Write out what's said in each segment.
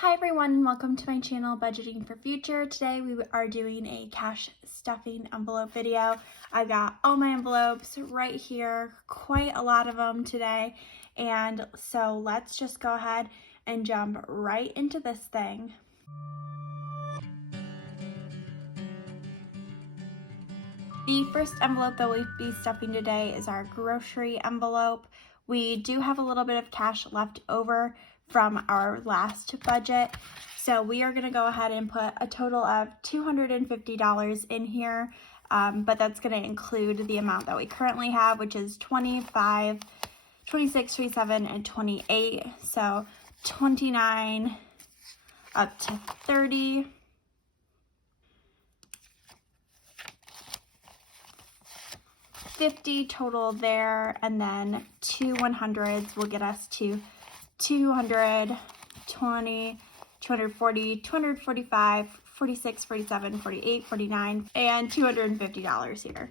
Hi everyone, welcome to my channel Budgeting for Future. Today we are doing a cash stuffing envelope video. I've got all my envelopes right here, quite a lot of them today, and so let's just go ahead and jump right into this thing. The first envelope that we'll be stuffing today is our grocery envelope. We do have a little bit of cash left over from our last budget, so we are going to go ahead and put a total of $250 in here, but that's going to include the amount that we currently have, which is 25, 26, 27, and 28. So 29 up to 30. 50 total there, and then two 100s will get us to 200, 20, 240, 245, 46, 47, 48, 49, and $250 here.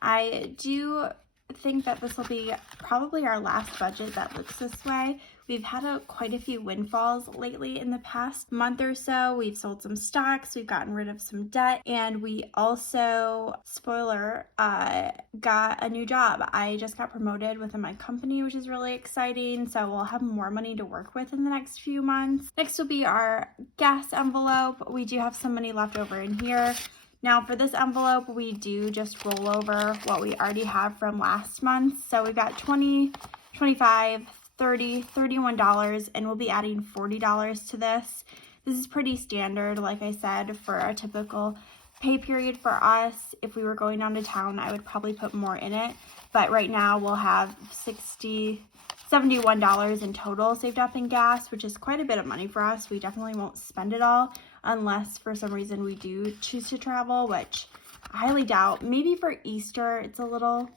I do think that this will be probably our last budget that looks this way. We've had quite a few windfalls lately in the past month or so. We've sold some stocks, we've gotten rid of some debt, and we also, spoiler, got a new job. I just got promoted within my company, which is really exciting, so we'll have more money to work with in the next few months. Next will be our gas envelope. We do have some money left over in here. Now for this envelope, we do just roll over what we already have from last month. So we've got 20, 25, 30, $31, and we'll be adding $40 to this. This is pretty standard, like I said, for a typical pay period for us. If we were going down to town, I would probably put more in it. But right now we'll have $71 in total saved up in gas, which is quite a bit of money for us. We definitely won't spend it all unless for some reason we do choose to travel, which I highly doubt. Maybe for Easter, it's a little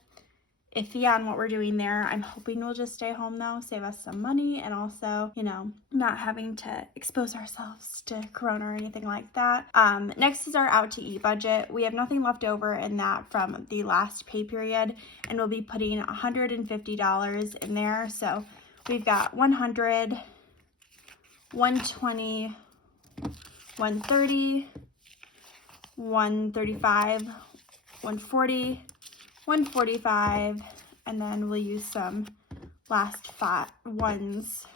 iffy on what we're doing there. I'm hoping we'll just stay home though, save us some money, and also, not having to expose ourselves to corona or anything like that. Next is our out to eat budget. We have nothing left over in that from the last pay period, and we'll be putting $150 in there. So we've got 100, 120, 130, 135, 140, 145, and then we'll use some last ones.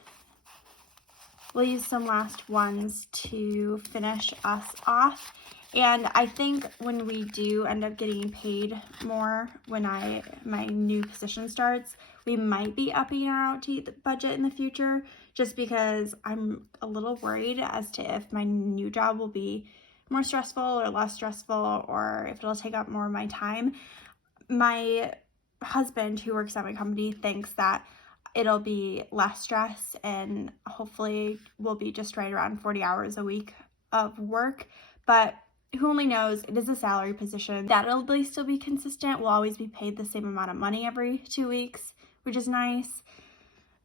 We'll use some last ones to finish us off. And I think when we do end up getting paid more when my new position starts, we might be upping our out to eat budget in the future, just because I'm a little worried as to if my new job will be more stressful or less stressful, or if it'll take up more of my time. My husband, who works at my company, thinks that it'll be less stress and hopefully we'll be just right around 40 hours a week of work. But who only knows? It is a salary position. That'll at least still be consistent. We'll always be paid the same amount of money every 2 weeks, which is nice.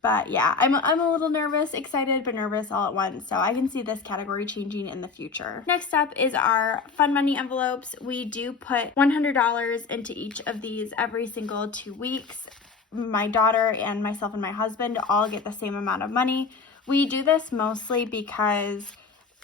But yeah, I'm a little nervous, excited, but nervous all at once. So I can see this category changing in the future. Next up is our fun money envelopes. We do put $100 into each of these every single 2 weeks. My daughter and myself and my husband all get the same amount of money. We do this mostly because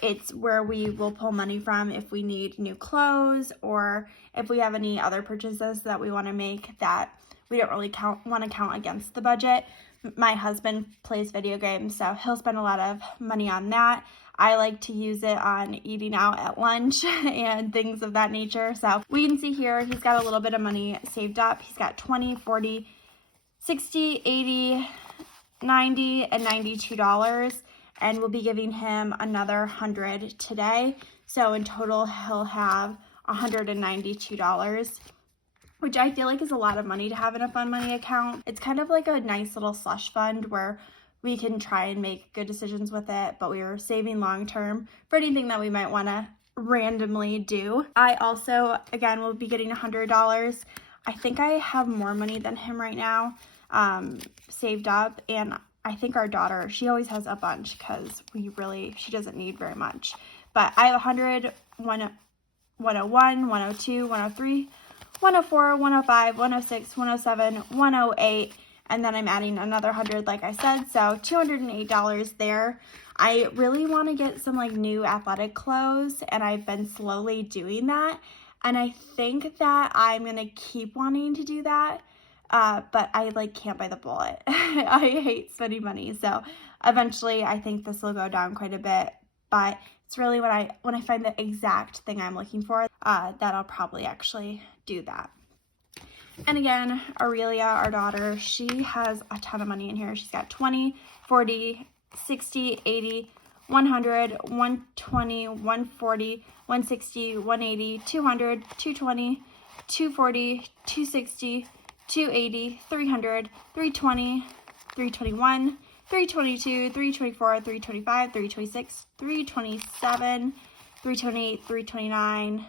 it's where we will pull money from if we need new clothes, or if we have any other purchases that we want to make that we don't really want to count against the budget. My husband plays video games, so he'll spend a lot of money on that. I like to use it on eating out at lunch and things of that nature. So we can see here he's got a little bit of money saved up. He's got 20, 40, 60, 80, 90, and $92. And we'll be giving him another 100 today. So in total, he'll have $192. Which I feel like is a lot of money to have in a fun money account. It's kind of like a nice little slush fund where we can try and make good decisions with it, but we are saving long term for anything that we might want to randomly do. I also, again, will be getting $100. I think I have more money than him right now, saved up, and I think our daughter, she always has a bunch because she doesn't need very much. But I have 100, 101, 102, 103, 104, 105, 106, 107, 108, and then I'm adding another 100 like I said, so $208 there. I really want to get some like new athletic clothes, and I've been slowly doing that, and I think that I'm gonna keep wanting to do that, but I like can't bite the bullet. I hate spending money, so eventually I think this will go down quite a bit, but it's really when I find the exact thing I'm looking for, that I'll probably actually do that. And again, Aurelia, our daughter, she has a ton of money in here. She's got 20, 40, 60, 80, 100, 120, 140, 160, 180, 200, 220, 240, 260, 280, 300, 320, 321, 322, 324, 325, 326, 327, 328, 329,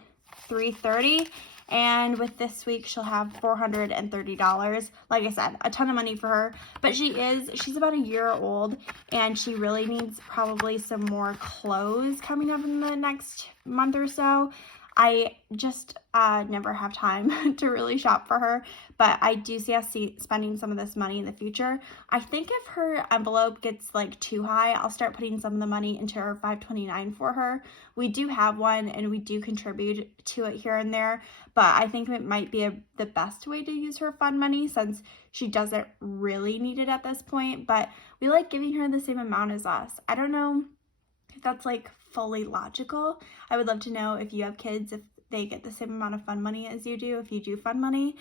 330. And with this week, she'll have $430. Like I said, a ton of money for her. But she's about a year old, and she really needs probably some more clothes coming up in the next month or so. I just never have time to really shop for her, but I do see us spending some of this money in the future. I think if her envelope gets like too high, I'll start putting some of the money into her 529 for her. We do have one, and we do contribute to it here and there, but I think it might be the best way to use her fund money since she doesn't really need it at this point, but we like giving her the same amount as us. I don't know if that's like fully logical. I would love to know if you have kids, if they get the same amount of fund money as you do, if you do fund money.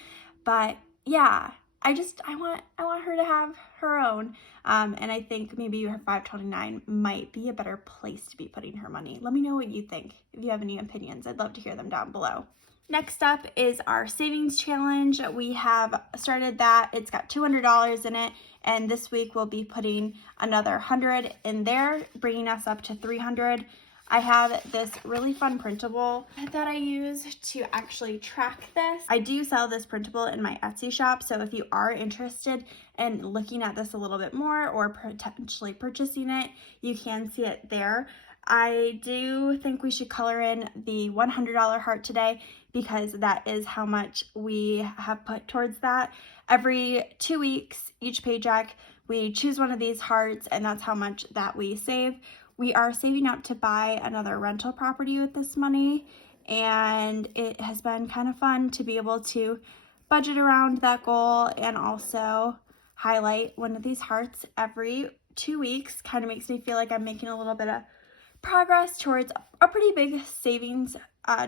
But yeah, I want her to have her own, and I think maybe her 529 might be a better place to be putting her money. Let me know what you think. If you have any opinions, I'd love to hear them down below. Next up is our savings challenge. We have started that. It's got $200 in it, and this week we'll be putting another 100 in there, bringing us up to 300. I have this really fun printable that I use to actually track this. I do sell this printable in my Etsy shop, so if you are interested in looking at this a little bit more or potentially purchasing it, you can see it there. I do think we should color in the $100 heart today because that is how much we have put towards that. Every 2 weeks, each paycheck, we choose one of these hearts, and that's how much that we save. We are saving up to buy another rental property with this money, and it has been kind of fun to be able to budget around that goal and also highlight one of these hearts every 2 weeks. Kind of makes me feel like I'm making a little bit of progress towards a pretty big savings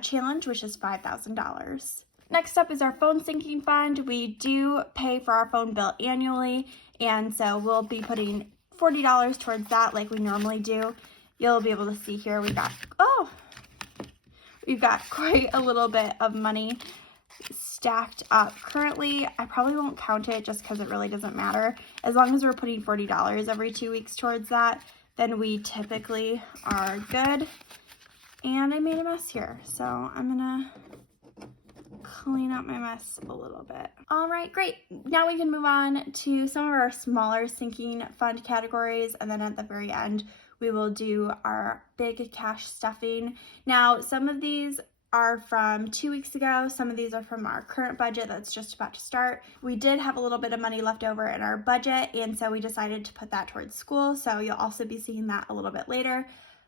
challenge, which is $5,000. Next up is our phone syncing fund. We do pay for our phone bill annually, and so we'll be putting $40 towards that like we normally do. You'll be able to see here we've got quite a little bit of money stacked up currently. I probably won't count it just because it really doesn't matter. As long as we're putting $40 every 2 weeks towards that, then we typically are good. And I made a mess here, so I'm gonna clean up my mess a little bit. All right, great. Now we can move on to some of our smaller sinking fund categories, and then at the very end, we will do our big cash stuffing. Now, some of these are from 2 weeks ago. Some of these are from our current budget that's just about to start. We did have a little bit of money left over in our budget, and so we decided to put that towards school, so you'll also be seeing that a little bit later.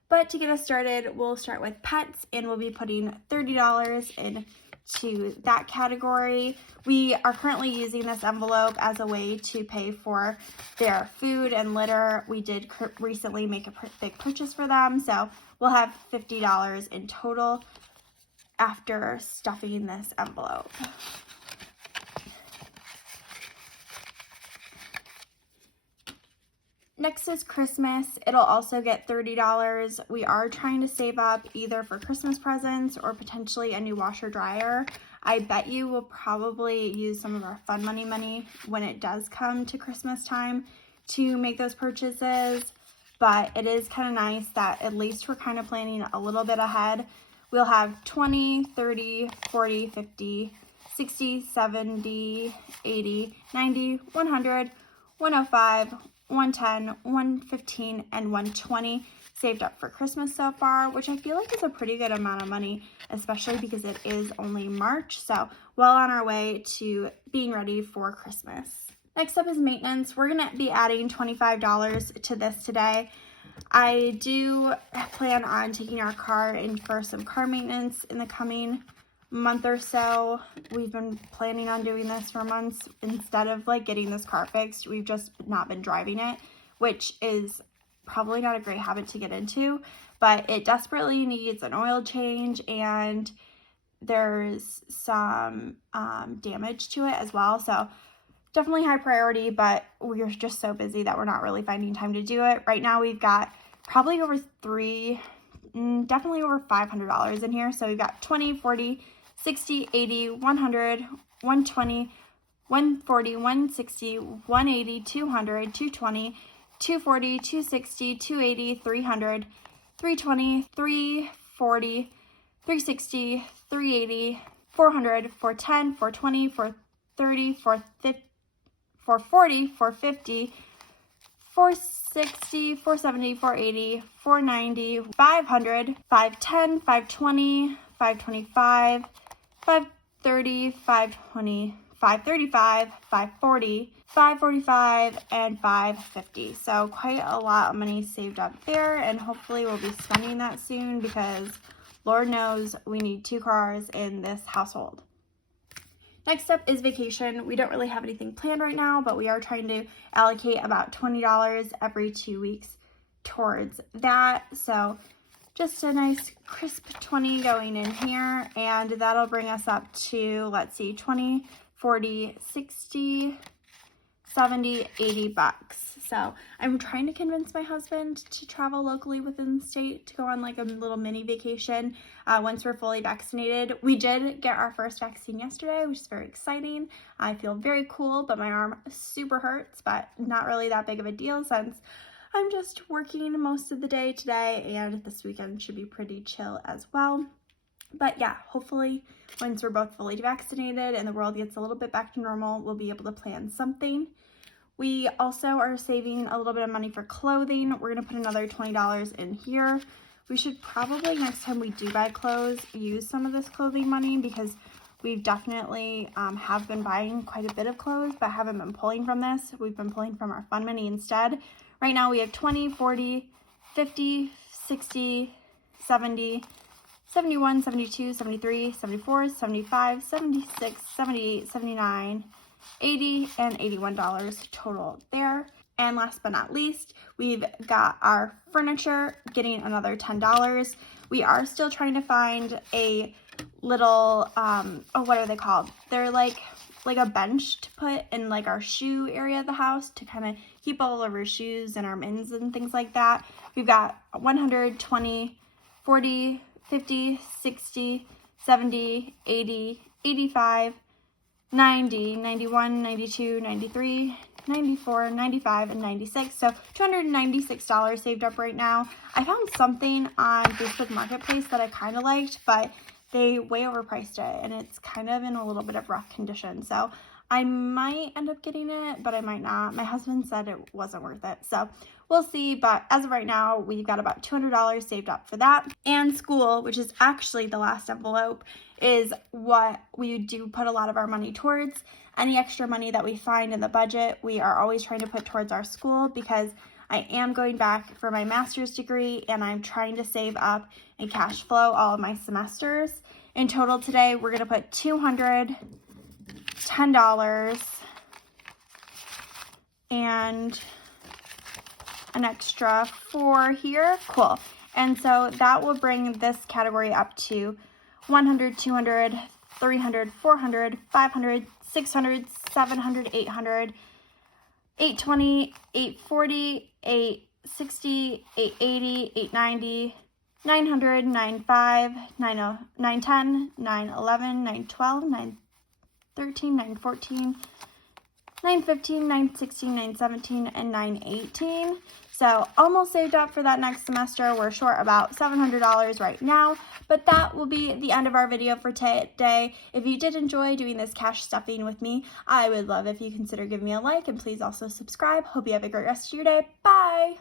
But to get us started, we'll start with pets, and we'll be putting $30 into that category. We are currently using this envelope as a way to pay for their food and litter. We did recently make a big purchase for them, so we'll have $50 in total after stuffing this envelope. Next is Christmas. It'll also get $30. We are trying to save up either for Christmas presents or potentially a new washer dryer. I bet you will probably use some of our fun money when it does come to Christmas time to make those purchases, but it is kind of nice that at least we're kind of planning a little bit ahead. We'll have 20, 30, 40, 50, 60, 70, 80, 90, 100, 105, 110, 115, and 120 saved up for Christmas so far, which I feel like is a pretty good amount of money, especially because it is only March, so well on our way to being ready for Christmas. Next up is maintenance. We're going to be adding $25 to this today. I do plan on taking our car in for some car maintenance in the coming month or so. We've been planning on doing this for months. Instead of like getting this car fixed, we've just not been driving it, which is probably not a great habit to get into, but it desperately needs an oil change, and there's some damage to it as well. So definitely high priority, but we're just so busy that we're not really finding time to do it. Right now we've got probably definitely over $500 in here. So we've got 20, 40, 60, 80, 100, 120, 140, 160, 180, 200, 220, 240, 260, 280, 300, 320, 340, 360, 380, 400, 410, 420, 430, 450, 440, 450, 460, 470, 480, 490, 500, 510, 520, 525, 530, 520, 535, 540, 545, and 550. So quite a lot of money saved up there, and hopefully we'll be spending that soon because Lord knows we need 2 cars in this household. Next up is vacation. We don't really have anything planned right now, but we are trying to allocate about $20 every 2 weeks towards that. So just a nice crisp 20 going in here, and that'll bring us up to, let's see, 20, 40, 60, 70, 80 bucks. So I'm trying to convince my husband to travel locally within the state to go on like a little mini vacation once we're fully vaccinated. We did get our first vaccine yesterday, which is very exciting. I feel very cool, but my arm super hurts, but not really that big of a deal since I'm just working most of the day today, and this weekend should be pretty chill as well. But yeah, hopefully once we're both fully vaccinated and the world gets a little bit back to normal, we'll be able to plan something. We also are saving a little bit of money for clothing. We're going to put another $20 in here. We should probably, next time we do buy clothes, use some of this clothing money because we've definitely have been buying quite a bit of clothes, but haven't been pulling from this. We've been pulling from our fund money instead. Right now we have 20, 40, 50, 60, 70, 71, 72, 73, 74, 75, 76, 78, 79, 80, and $81 total there. And last but not least, we've got our furniture getting another $10. We are still trying to find a little, what are they called? They're like a bench to put in like our shoe area of the house to kind of keep all of our shoes and our mittens and things like that. We've got 100, 20, 40, 50, 60, 70, 80, 85, 90, 91, 92, 93, 94, 95, and 96. So $296 saved up right now. I found something on Facebook Marketplace that I kind of liked, but they way overpriced it, and it's kind of in a little bit of rough condition. So I might end up getting it, but I might not. My husband said it wasn't worth it. So we'll see. But as of right now, we've got about $200 saved up for that. And school, which is actually the last envelope, is what we do put a lot of our money towards. Any extra money that we find in the budget, we are always trying to put towards our school because I am going back for my master's degree, and I'm trying to save up and cash flow all of my semesters. In total today, we're going to put $210 and an extra $4 here. Cool. And so that will bring this category up to 100, 200, 300, 400, 500, 600, 700, 800, 820, 840, 860, 880, 890, 900, 95, 910, 911, 912, 913, 914, 915, 916, 917, and 918. So almost saved up for that next semester. We're short about $700 right now, but that will be the end of our video for today. If you did enjoy doing this cash stuffing with me, I would love if you consider giving me a like, and please also subscribe. Hope you have a great rest of your day. Bye!